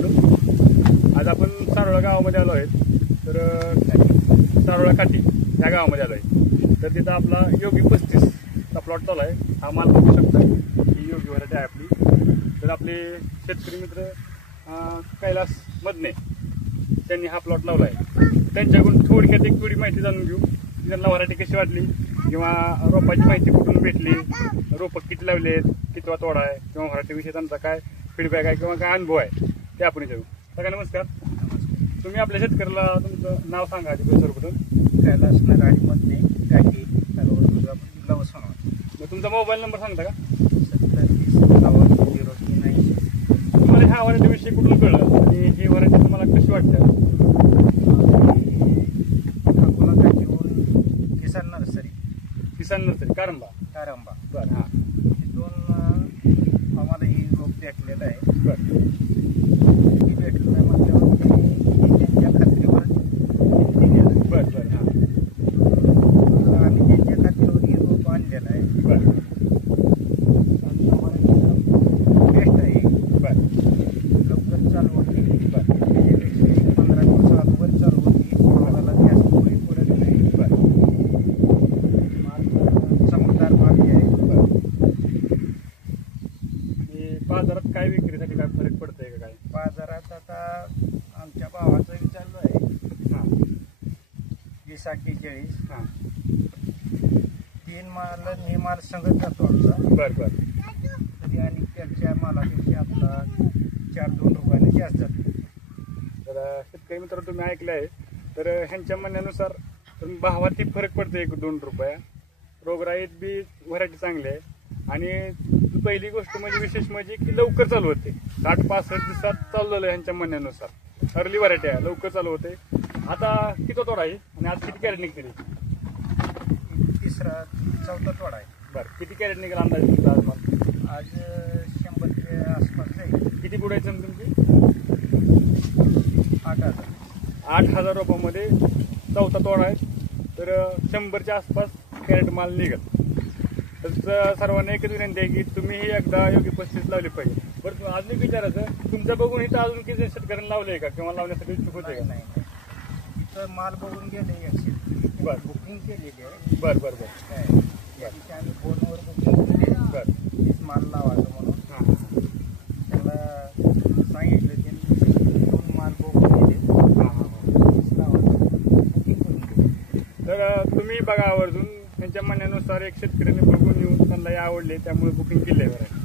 आज आपण सारोळा गावामध्ये आलो आहे. तर सारोळा काठी या गावामध्ये आलो आहे. तर तिथं आपला योगी 35 चा प्लॉट चालू आहे. हा माल बघू शकता ही योगी व्हरायटी आहे आपली. तर आपले शेतकरी मित्र कैलास मदने त्यांनी हा प्लॉट लावला आहे. त्यांच्याकडून थोडक्यात एक थोडी माहिती जाणून घेऊ. त्यांना व्हरायटी कशी वाटली किंवा रोपाची माहिती कुठून भेटली, रोपं किती लावलेत, कितवा तोडा आहे किंवा व्हरायटीविषयी त्यांचा काय फीडबॅक आहे किंवा काय अनुभव आहे ते आपण विचारू. सगळ्यांना नमस्कार. तुम्ही आपल्या शेतकऱ्याला तुमचं नाव सांगा आधी सर्वप्रथम. कैलास नराडी मदने काठी तालुका उस्मानाबाद. मग तुमचा मोबाईल नंबर सांगता का? 7030 तुम्हाला ह्या व्हरायटीविषयी कुठून कळलं आणि ही व्हरायटी तुम्हाला कशी वाटते? अकोला काठीहून किसान नर्सरी कारंबा. बरं. हां, तिथून आम्हाला ही रोप भेटलेलं आहे. बरं. ही भेटलेलं आहे म्हटल्यावर त्यांच्या खात्रीवर दिलेलं. बरं. हां, आम्ही त्यांच्या खात्रीवर ही रोप आणलेलं आहे. बरं. बेस्ट आहे. बरं. लवकर चालू होती. बरं. त्याच्यापेक्षा 15 दिवस अगोदर चालू होती. मला जास्त पोळी पडत नाही. बरं. माल चमकदार माल आहे. आणि बाजारात काय विक्रीसाठी काय फरक पडतंय का काय? बाजारात आता आमच्या भावाचा विचारलो आहे. हां, 20-48. हां. 3 माल मी माल संगत जातो आमचा. बरं. तरी आणि त्यांच्या मालापेक्षा आपला 4-2 रुपयाने जास्त जातो. तर शेतकरी मित्र तुम्ही ऐकलं आहे. तर ह्यांच्या म्हणण्यानुसार भावातही फरक पडतो 1-2 रुपया. रोगराईत बी व्हरायटी चांगली आहे. आणि पहिली गोष्ट म्हणजे विशेष म्हणजे की लवकर चालू होते. 60-65 दिवसात चालू झालं ह्यांच्या म्हणण्यानुसार. अर्ली व्हरायटी आहे, लवकर चालू होते. आता किती तोडा आहे आणि आज किती कॅरेट निघते? 3रा-4था तोडा आहे. बरं. किती कॅरेट निघेल अंदाज तुमचा आज मग? आज 100च्या आसपास जाईल. किती बुडायचं तुमची? 8,000. 8,000 रुपयामध्ये 4था तोडा आहे. तर 100च्या आसपास कॅरेट माल निघेल. तर सर्वांना एकच विनंती आहे की तुम्हीही एकदा योगी 35 लावली पाहिजे. बरं, अजून एक विचारायचं, तुमच्या बघून इथं अजून किती शेतकऱ्यांनी लावले का किंवा लावण्यासाठी इच्छुक होते का? नाही. इथं माल बघून गेले एकशे. बरं. बुकिंग केलेली आहे. बरं. काय त्याची आम्ही फोनवर बुकिंग केली. बरं. तीच माल लावायचं म्हणून हां, त्याला सांगितलं. त्यांनी 2 माल बघून गेले. तीच लावायचं बुकिंग करून गेले. तर तुम्ही बघा आवर्जून. त्यांच्या म्हणण्यानुसार एक शेतकऱ्यांनी बघून येऊन त्यांना आवडले त्यामुळे बुकिंग केले. बरं.